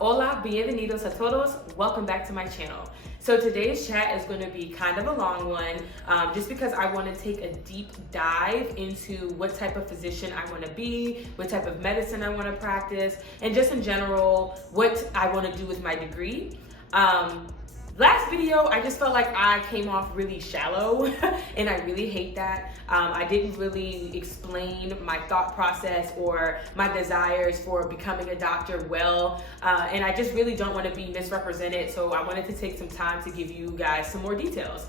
Hola, bienvenidos a todos. Welcome back to my channel. So today's chat is going to be kind of a long one, just because I want to take a deep dive into what type of physician I want to be, what type of medicine I want to practice, and just in general, what I want to do with my degree. Last video, I just felt like I came off really shallow, and I really hate that. I didn't really explain my thought process or my desires for becoming a doctor well, and I just really don't want to be misrepresented, so I wanted to take some time to give you guys some more details.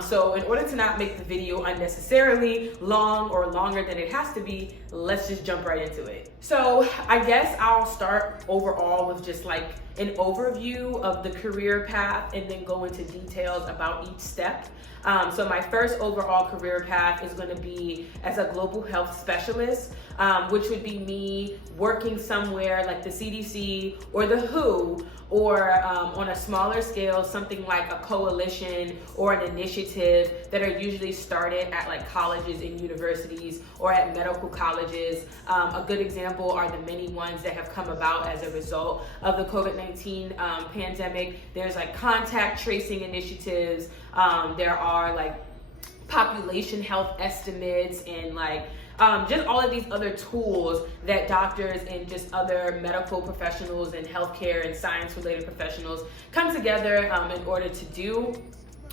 So in order to not make the video unnecessarily long or longer than it has to be, let's just jump right into it. So I guess I'll start overall with just like an overview of the career path and then go into details about each step. So my first overall career path is going to be as a global health specialist, which would be me working somewhere like the CDC or the WHO, or on a smaller scale, something like a coalition or an initiative that are usually started at like colleges and universities or at medical colleges. A good example are the many ones that have come about as a result of the COVID-19 pandemic. There's like contact tracing initiatives. There are like population health estimates and like just all of these other tools that doctors and just other medical professionals and healthcare and science related professionals come together in order to do.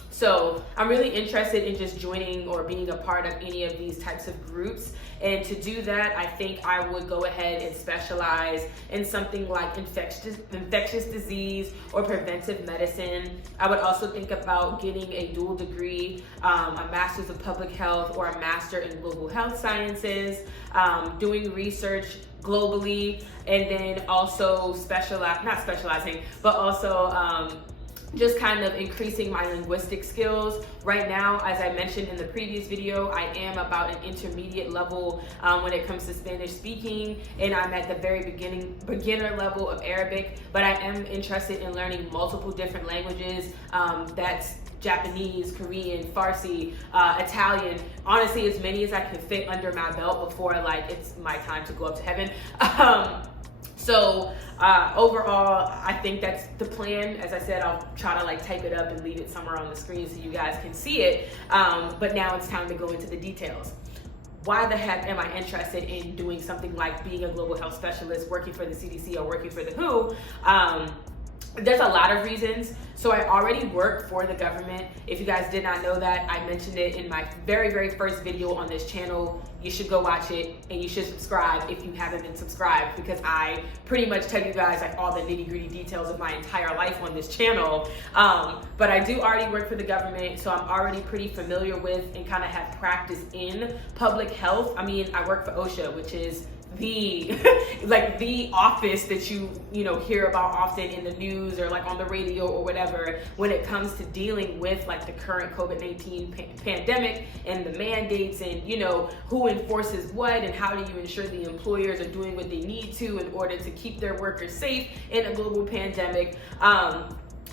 So I'm really interested in just joining or being a part of any of these types of groups. And to do that, I think I would go ahead and specialize in something like infectious disease or preventive medicine. I would also think about getting a dual degree, a master's of public health or a master in global health sciences, doing research globally, and then also just kind of increasing my linguistic skills. Right now, as I mentioned in the previous video, I am about an intermediate level when it comes to Spanish speaking, and I'm at the very beginner level of Arabic, but I am interested in learning multiple different languages. That's Japanese, Korean, Farsi, Italian, honestly as many as I can fit under my belt before like it's my time to go up to heaven. So overall, I think that's the plan. As I said, I'll try to like type it up and leave it somewhere on the screen so you guys can see it. But now it's time to go into the details. Why the heck am I interested in doing something like being a global health specialist, working for the CDC or working for the WHO? There's a lot of reasons. So I already work for the government. If you guys did not know that, I mentioned it in my very first video on this channel. You should go watch it, and you should subscribe if you haven't been subscribed, because I pretty much tell you guys like all the nitty-gritty details of my entire life on this channel. But I do already work for the government, so I'm already pretty familiar with and kind of have practice in public health. I mean, I work for OSHA, which is the like the office that you hear about often in the news or like on the radio or whatever when it comes to dealing with like the current COVID-19 pandemic and the mandates and who enforces what and how do you ensure the employers are doing what they need to in order to keep their workers safe in a global pandemic.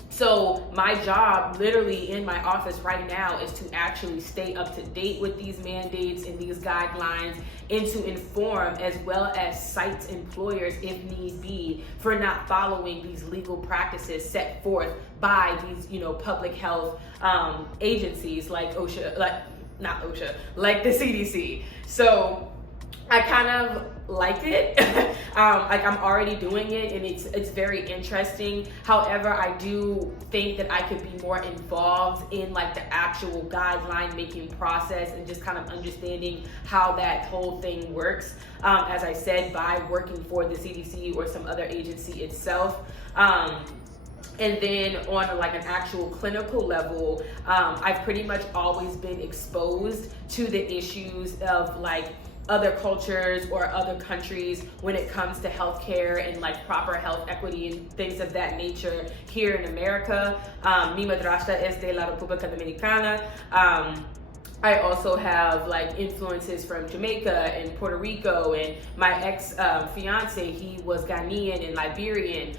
So my job literally in my office right now is to actually stay up to date with these mandates and these guidelines, and to inform as well as cite employers if need be for not following these legal practices set forth by these public health agencies like OSHA, like the CDC. So I kind of like it. Like I'm already doing it, and it's very interesting. However, I do think that I could be more involved in like the actual guideline making process and just kind of understanding how that whole thing works. As I said, by working for the CDC or some other agency itself. And then on like an actual clinical level, I've pretty much always been exposed to the issues of like other cultures or other countries when it comes to healthcare and like proper health equity and things of that nature here in America. Mi madrastra es de la República Dominicana. I also have like influences from Jamaica and Puerto Rico, and my ex-fiance, he was Ghanaian and Liberian.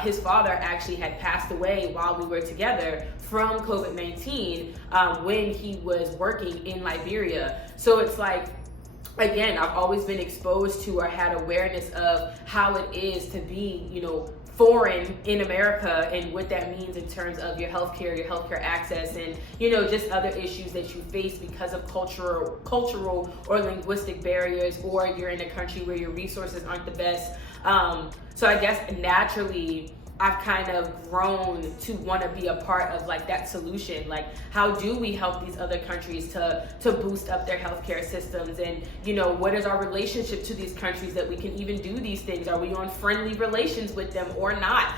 His father actually had passed away while we were together from COVID-19 when he was working in Liberia. So it's like, again, I've always been exposed to or had awareness of how it is to be, foreign in America and what that means in terms of your healthcare access, and just other issues that you face because of cultural or linguistic barriers, or you're in a country where your resources aren't the best. So I guess naturally I've kind of grown to want to be a part of like that solution. Like, how do we help these other countries to boost up their healthcare systems? And what is our relationship to these countries that we can even do these things? Are we on friendly relations with them or not?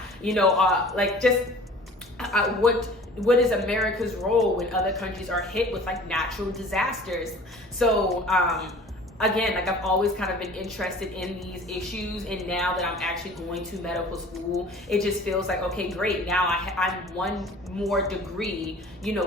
What is America's role when other countries are hit with like natural disasters? So again, like, I've always kind of been interested in these issues, and now that I'm actually going to medical school, it just feels like, okay, great, now I'm one more degree,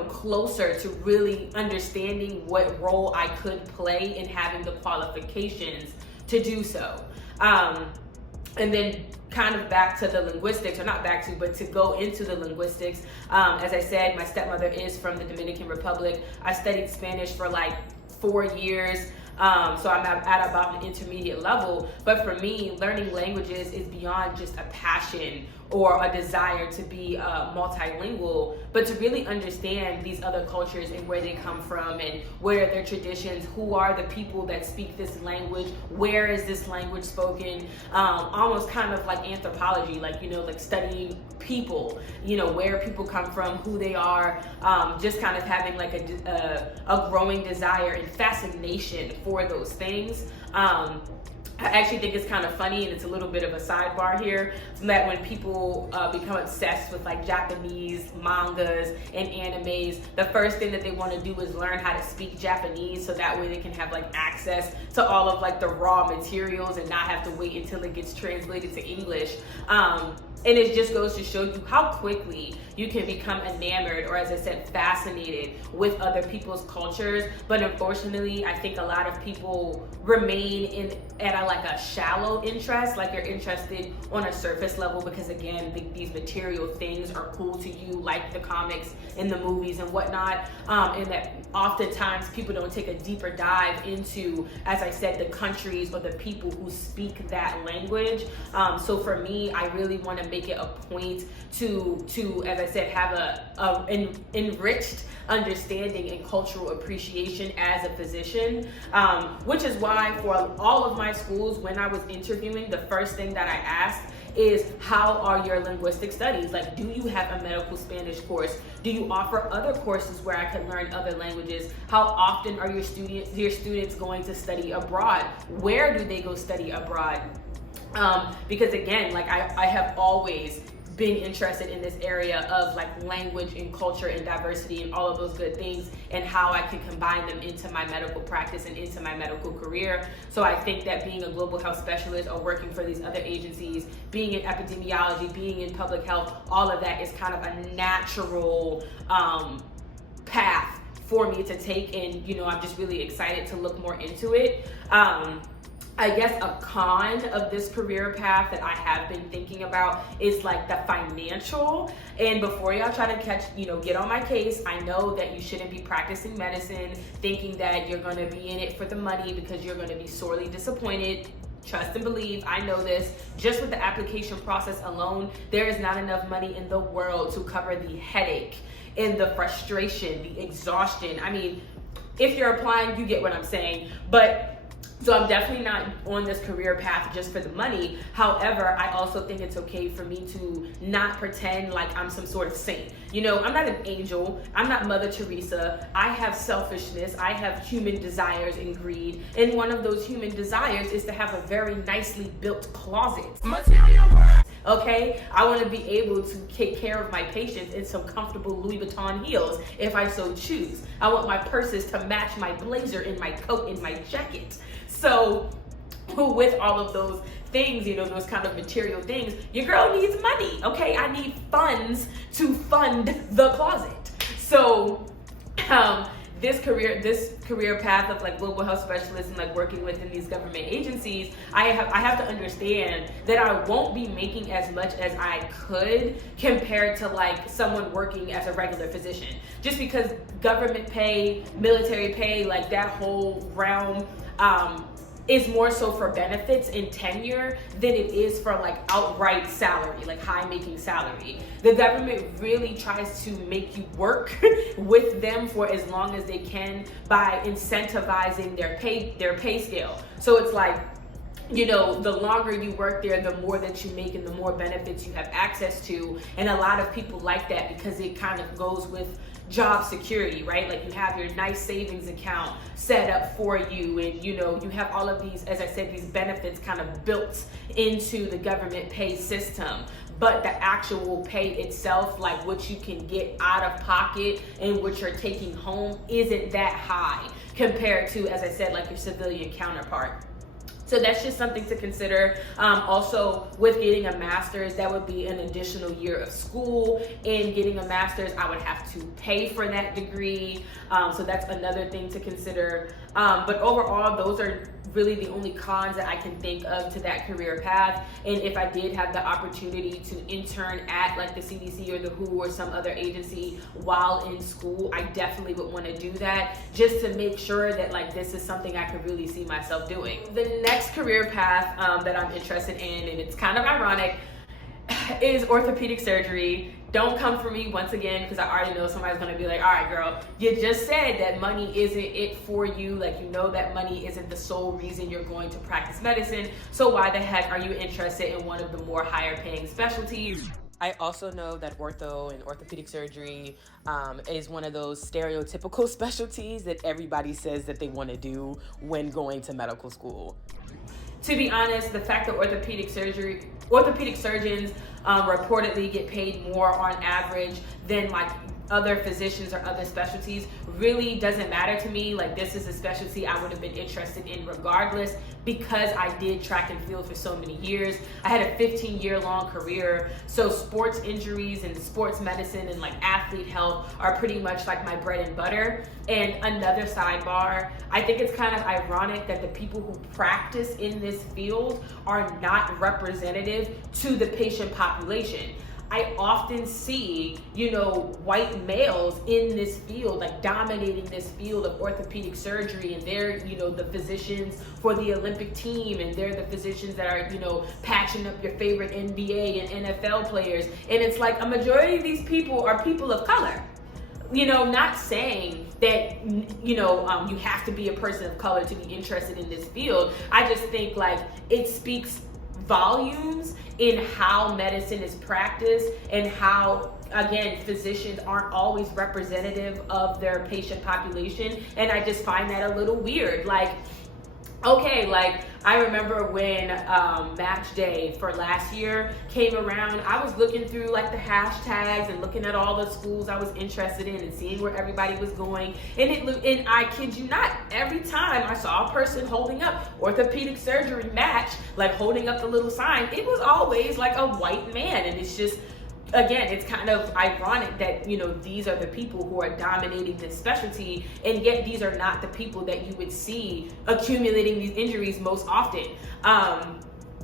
closer to really understanding what role I could play in having the qualifications to do so. And then kind of back to the linguistics, or not back to, but to go into the linguistics. As I said, my stepmother is from the Dominican Republic. I studied Spanish for like 4 years. So I'm at about an intermediate level, but for me, learning languages is beyond just a passion or a desire to be multilingual, but to really understand these other cultures and where they come from and what are their traditions, who are the people that speak this language, where is this language spoken, almost kind of like anthropology, like studying people, where people come from, who they are, just kind of having like a growing desire and fascination for those things. I actually think it's kind of funny, and it's a little bit of a sidebar here, that when people become obsessed with like Japanese mangas and animes, the first thing that they want to do is learn how to speak Japanese, so that way they can have like access to all of like the raw materials and not have to wait until it gets translated to English. And it just goes to show you how quickly you can become enamored, or as I said, fascinated with other people's cultures. But unfortunately, I think a lot of people remain at a shallow interest, like you're interested on a surface level, because again, these material things are cool to you, like the comics and the movies and whatnot. And that oftentimes people don't take a deeper dive into, as I said, the countries or the people who speak that language. So for me, I really want to make it a point to as I said, have an enriched understanding and cultural appreciation as a physician, which is why for all of my schools, when I was interviewing, the first thing that I asked is, how are your linguistic studies? Like, do you have a medical Spanish course? Do you offer other courses where I could learn other languages? How often are your students going to study abroad? Where do they go study abroad? Because again, like I have always been interested in this area of like language and culture and diversity and all of those good things, and how I can combine them into my medical practice and into my medical career. So I think that being a global health specialist or working for these other agencies, being in epidemiology, being in public health, all of that is kind of a natural path for me to take, and I'm just really excited to look more into it. I guess a con of this career path that I have been thinking about is like the financial. And before y'all try to get on my case, I know that you shouldn't be practicing medicine thinking that you're going to be in it for the money, because you're going to be sorely disappointed. Trust and believe, I know this. Just with the application process alone, there is not enough money in the world to cover the headache and the frustration, the exhaustion. I mean, if you're applying, you get what I'm saying. So I'm definitely not on this career path just for the money. However, I also think it's okay for me to not pretend like I'm some sort of saint. I'm not an angel. I'm not Mother Teresa. I have selfishness. I have human desires and greed. And one of those human desires is to have a very nicely built closet. Okay, I want to be able to take care of my patients in some comfortable Louis Vuitton heels if I so choose. I want my purses to match my blazer and my coat and my jacket. So with all of those things, those kind of material things, your girl needs money, okay? I need funds to fund the closet. So this career path of like global health specialist and like working within these government agencies, I have to understand that I won't be making as much as I could compared to like someone working as a regular physician. Just because government pay, military pay, like that whole realm, is more so for benefits and tenure than it is for like outright salary, like high making salary. The government really tries to make you work with them for as long as they can by incentivizing their pay scale. So it's like, you know, the longer you work there, the more that you make and the more benefits you have access to. And a lot of people like that because it kind of goes with job security, right? Like you have your nice savings account set up for you, and you know, you have all of these, as I said, these benefits kind of built into the government pay system. But the actual pay itself, like what you can get out of pocket and what you're taking home, isn't that high compared to, as I said, like your civilian counterpart. So that's just something to consider. Also, with getting a master's, that would be an additional year of school. And getting a master's, I would have to pay for that degree. So that's another thing to consider. But overall, those are really the only cons that I can think of to that career path. And if I did have the opportunity to intern at like the CDC or the WHO or some other agency while in school, I definitely would want to do that, just to make sure that like this is something I could really see myself doing. The next career path that I'm interested in, and it's kind of ironic, is orthopedic surgery. Don't come for me once again, because I already know somebody's gonna be like, all right, girl, you just said that money isn't it for you. Like, you know that money isn't the sole reason you're going to practice medicine. So why the heck are you interested in one of the more higher paying specialties? I also know that ortho and orthopedic surgery is one of those stereotypical specialties that everybody says that they want to do when going to medical school. To be honest, the fact that orthopedic surgeons reportedly get paid more on average than like other physicians or other specialties really doesn't matter to me. Like, this is a specialty I would have been interested in regardless, because I did track and field for so many years. I had a 15-year-long career. So sports injuries and sports medicine and like athlete health are pretty much like my bread and butter. And another sidebar, I think it's kind of ironic that the people who practice in this field are not representative to the patient population. I often see, you know, white males in this field, like dominating this field of orthopedic surgery, and they're, you know, the physicians for the Olympic team, and they're the physicians that are, you know, patching up your favorite NBA and NFL players. And it's like a majority of these people are people of color. You know, not saying that, you know, you have to be a person of color to be interested in this field. I just think like it speaks volumes in how medicine is practiced, and how, again, physicians aren't always representative of their patient population. And I just find that a little weird. Like, okay, like I remember when match day for last year came around, I was looking through like the hashtags and looking at all the schools I was interested in and seeing where everybody was going. And I kid you not, every time I saw a person holding up orthopedic surgery match, like holding up the little sign, it was always like a white man. And it's just, again, it's kind of ironic that, you know, these are the people who are dominating this specialty, and yet these are not the people that you would see accumulating these injuries most often.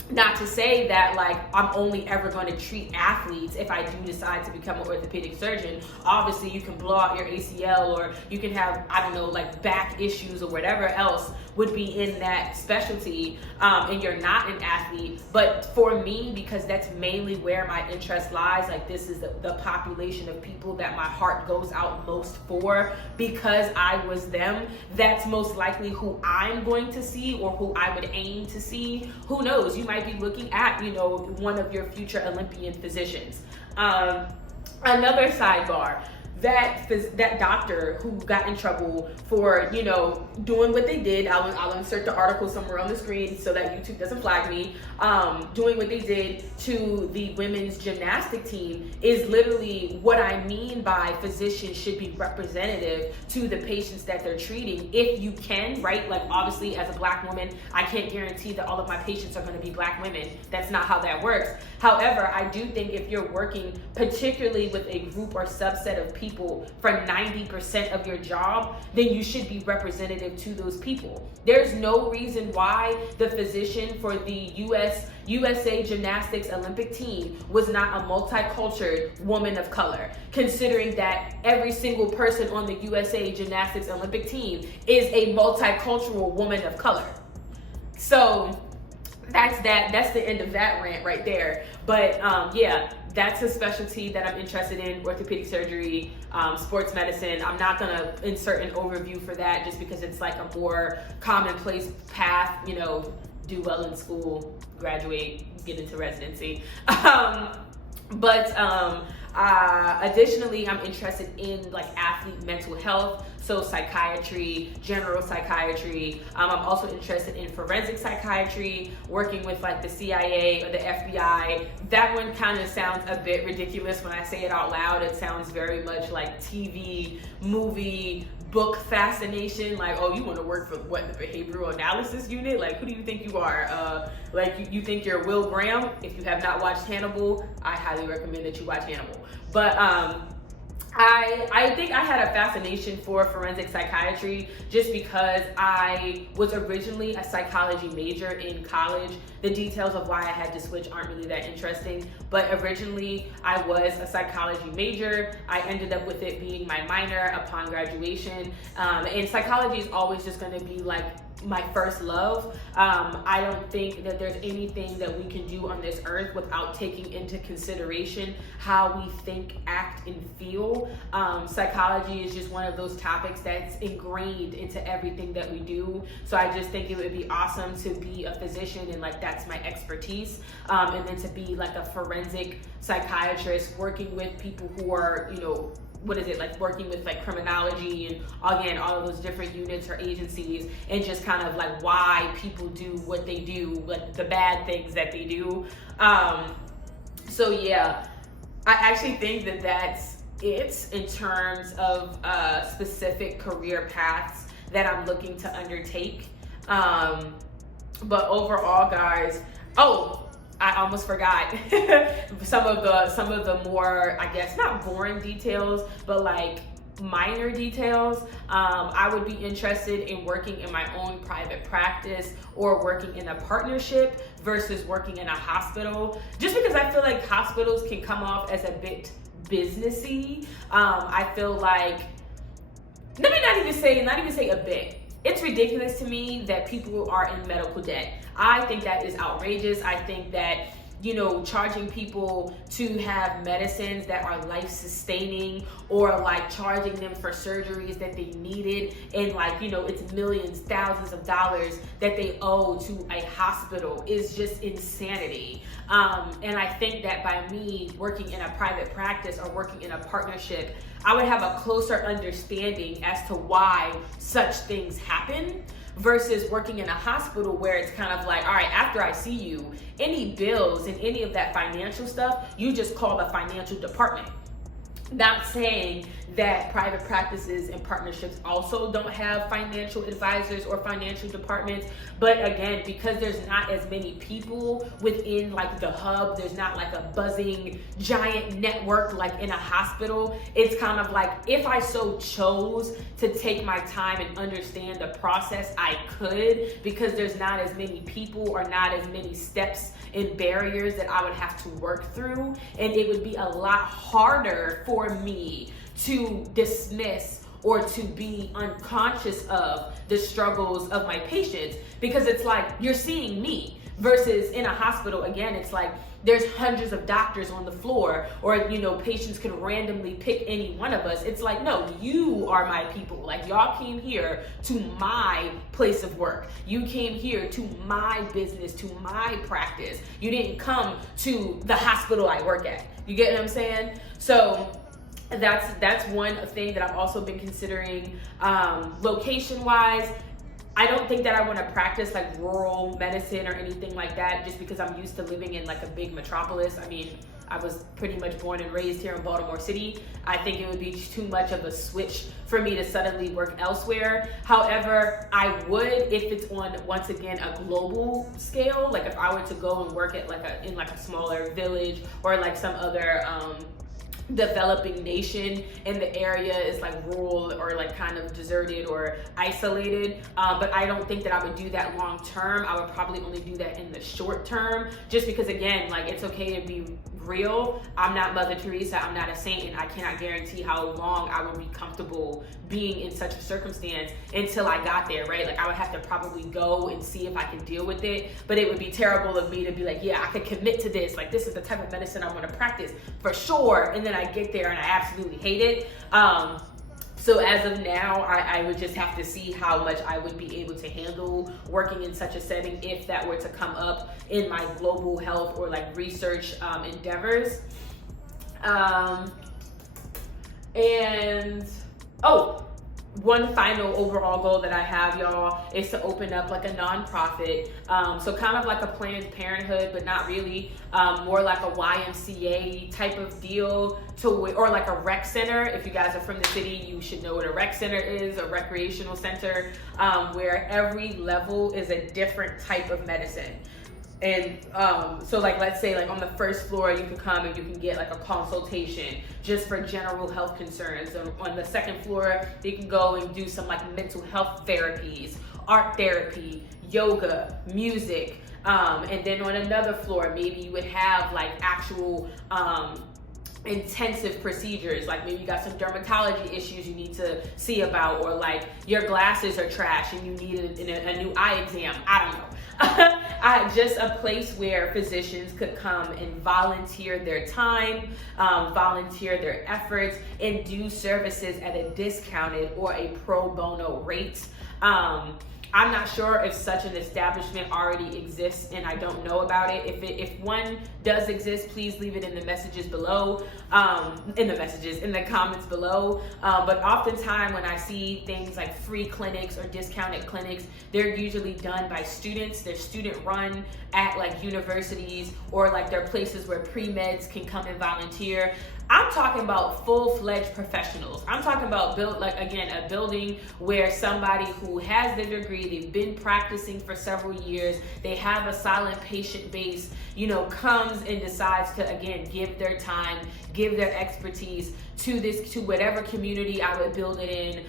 Not to say that like I'm only ever going to treat athletes if I do decide to become an orthopedic surgeon. Obviously you can blow out your ACL, or you can have, I don't know, like back issues or whatever else would be in that specialty, and you're not an athlete. But for me, because that's mainly where my interest lies, like this is the population of people that my heart goes out most for, because I was them, that's most likely who I'm going to see, or who I would aim to see. Who knows, you might be looking at, you know, one of your future Olympian physicians. Another sidebar, that doctor who got in trouble for, you know, doing what they did, I'll insert the article somewhere on the screen so that YouTube doesn't flag me, doing what they did to the women's gymnastic team is literally what I mean by physicians should be representative to the patients that they're treating, if you can, right? Like, obviously as a Black woman, I can't guarantee that all of my patients are going to be Black women. That's not how that works. However, I do think if you're working particularly with a group or subset of people for 90% of your job, then you should be representative to those people. There's no reason why the physician for the USA Gymnastics Olympic team was not a multicultural woman of color, considering that every single person on the USA Gymnastics Olympic team is a multicultural woman of color. So that's that. That's the end of that rant right there. But yeah, that's a specialty that I'm interested in: orthopedic surgery, sports medicine. I'm not gonna insert an overview for that just because it's like a more commonplace path. You know, do well in school, graduate, get into residency. Additionally, I'm interested in like athlete mental health, so psychiatry, general psychiatry. I'm also interested in forensic psychiatry, working with like the CIA or the FBI. That one kind of sounds a bit ridiculous when I say it out loud. It sounds very much like TV, movie, book fascination. Like, oh, you want to work for what, the behavioral analysis unit? Like, who do you think you are? Like you think you're Will Graham? If you have not watched Hannibal, I highly recommend that you watch Hannibal. But I think I had a fascination for forensic psychiatry just because I was originally a psychology major in college. The details of why I had to switch aren't really that interesting, but originally I was a psychology major. I ended up with it being my minor upon graduation. And psychology is always just going to be like my first love. I don't think that there's anything that we can do on this earth without taking into consideration how we think, act, and feel. Psychology is just one of those topics that's ingrained into everything that we do. So I just think it would be awesome to be a physician and like that's my expertise. And then to be like a forensic psychiatrist working with people who are, you know, like working with like criminology and again all of those different units or agencies, and just kind of like why people do what they do, like the bad things that they do. So yeah, I actually think that that's it in terms of specific career paths that I'm looking to undertake. But overall, guys, I almost forgot some of the more, I guess, not boring details, but like minor details. I would be interested in working in my own private practice or working in a partnership versus working in a hospital, just because I feel like hospitals can come off as a bit businessy. I feel like, let me not even say a bit. It's ridiculous to me that people are in medical debt. I think that is outrageous. I think that, you know, charging people to have medicines that are life-sustaining, or like charging them for surgeries that they needed, and like, you know, it's millions, thousands of dollars that they owe to a hospital is just insanity. And I think that by me working in a private practice or working in a partnership, I would have a closer understanding as to why such things happen, versus working in a hospital where it's kind of like, all right, after I see you, any bills and any of that financial stuff, you just call the financial department. Not saying that private practices and partnerships also don't have financial advisors or financial departments, but again, because there's not as many people within like the hub, there's not like a buzzing giant network like in a hospital. It's kind of like, if I so chose to take my time and understand the process, I could, because there's not as many people or not as many steps and barriers that I would have to work through, and it would be a lot harder for me to dismiss or to be unconscious of the struggles of my patients, because it's like you're seeing me, versus in a hospital, again, it's like there's hundreds of doctors on the floor, or, you know, patients can randomly pick any one of us. It's like, no, you are my people. Like, y'all came here to my place of work. You came here to my business, to my practice. You didn't come to the hospital I work at. You get what I'm saying? So that's one thing that I've also been considering. Location wise, I don't think that I want to practice like rural medicine or anything like that, just because I'm used to living in like a big metropolis. I mean, I was pretty much born and raised here in Baltimore City. I think it would be too much of a switch for me to suddenly work elsewhere. However, I would, if it's on, once again, a global scale, like if I were to go and work at in a smaller village, or like some other developing nation and the area is like rural or like kind of deserted or isolated, but I don't think that I would do that long term. I would probably only do that in the short term, just because, again, like, it's okay to be real. I'm not Mother Teresa, I'm not a saint, and I cannot guarantee how long I would be comfortable being in such a circumstance until I got there, right? Like I would have to probably go and see if I can deal with it, but it would be terrible of me to be like, yeah, I could commit to this. Like this is the type of medicine I want to practice for sure. And then I get there and I absolutely hate it. So as of now, I would just have to see how much I would be able to handle working in such a setting if that were to come up in my global health or like research endeavors. One final overall goal that I have, y'all, is to open up like a nonprofit. So kind of like a Planned Parenthood, but not really, more like a YMCA type of deal, or like a rec center. If you guys are from the city, you should know what a rec center is, a recreational center, where every level is a different type of medicine. And so like, let's say like on the first floor, you can come and you can get like a consultation just for general health concerns. On the second floor, you can go and do some like mental health therapies, art therapy, yoga, music. And then on another floor, maybe you would have like actual intensive procedures, like maybe you got some dermatology issues you need to see about, or like your glasses are trash and you need a new eye exam. I don't know. Just a place where physicians could come and volunteer their time, volunteer their efforts, and do services at a discounted or a pro bono rate. I'm not sure if such an establishment already exists, and I don't know about it. If one does exist, please leave it in the messages below, in the comments below. But oftentimes when I see things like free clinics or discounted clinics, they're usually done by students. They're student run at like universities, or like they're places where pre-meds can come and volunteer. I'm talking about full-fledged professionals. I'm talking about a building where somebody who has their degree, they've been practicing for several years, they have a solid patient base, comes and decides to, again, give their time, give their expertise to whatever community I would build it in.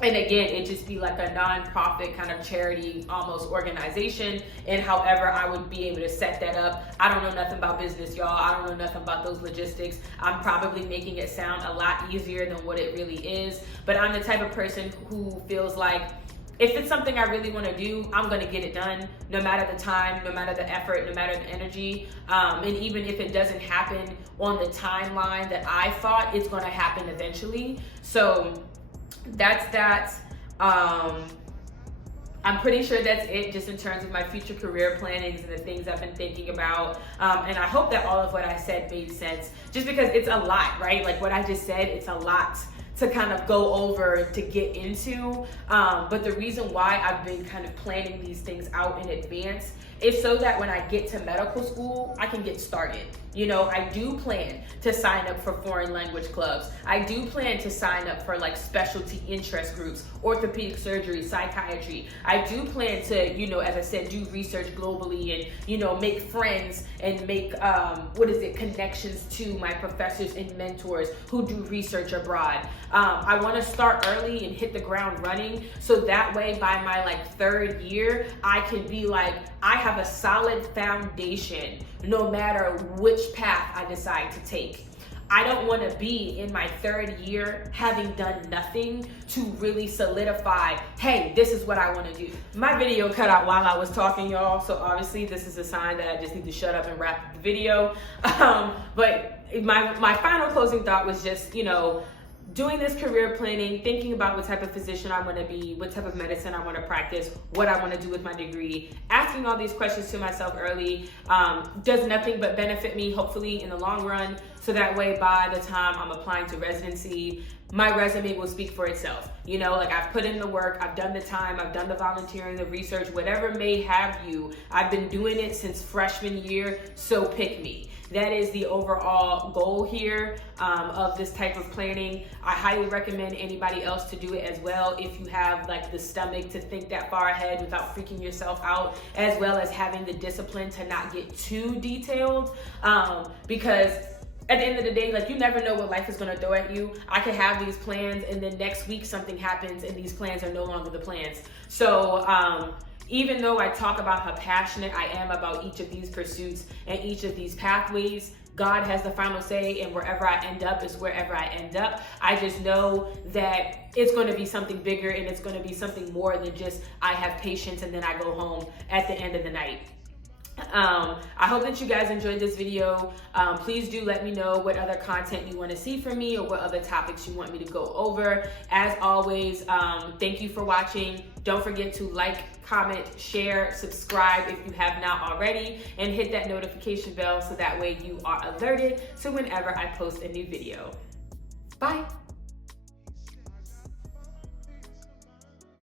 And again, it just be like a nonprofit kind of charity almost organization. And however I would be able to set that up. I don't know nothing about business, y'all. I don't know nothing about those logistics. I'm probably making it sound a lot easier than what it really is. But I'm the type of person who feels like if it's something I really want to do, I'm going to get it done, no matter the time, no matter the effort, no matter the energy. And even if it doesn't happen on the timeline that I thought, it's going to happen eventually. So that's that. I'm pretty sure that's it, just in terms of my future career plannings and the things I've been thinking about. And I hope that all of what I said made sense, just because it's a lot, right? Like what I just said, it's a lot to kind of go over, to get into. But the reason why I've been kind of planning these things out in advance is so that when I get to medical school, I can get started. I do plan to sign up for foreign language clubs. I do plan to sign up for like specialty interest groups, orthopedic surgery, psychiatry. I do plan to, as I said, do research globally and, make friends and make, connections to my professors and mentors who do research abroad. I want to start early and hit the ground running, so that way by my like third year, I can be like, I have a solid foundation no matter which path I decide to take. I don't want to be in my third year having done nothing to really solidify, hey, this is what I want to do. My video cut out while I was talking, y'all, so obviously this is a sign that I just need to shut up and wrap up the video. But my final closing thought was just, doing this career planning, thinking about what type of physician I want to be, what type of medicine I want to practice, what I want to do with my degree, asking all these questions to myself early, does nothing but benefit me, hopefully, in the long run. So that way, by the time I'm applying to residency, my resume will speak for itself. Like I've put in the work, I've done the time, I've done the volunteering, the research, whatever may have you. I've been doing it since freshman year, so pick me. That is the overall goal here of this type of planning. I highly recommend anybody else to do it as well if you have like the stomach to think that far ahead without freaking yourself out, as well as having the discipline to not get too detailed, because at the end of the day, like, you never know what life is going to throw at you. I could have these plans and then next week something happens and these plans are no longer the plans. So even though I talk about how passionate I am about each of these pursuits and each of these pathways, God has the final say, and wherever I end up is wherever I end up. I just know that it's going to be something bigger, and it's going to be something more than just I have patience and then I go home at the end of the night. I hope that you guys enjoyed this video. Please do let me know what other content you want to see from me, or what other topics you want me to go over. As always, thank you for watching. Don't forget to like, comment, share, subscribe if you have not already, and hit that notification bell so that way you are alerted to whenever I post a new video. Bye.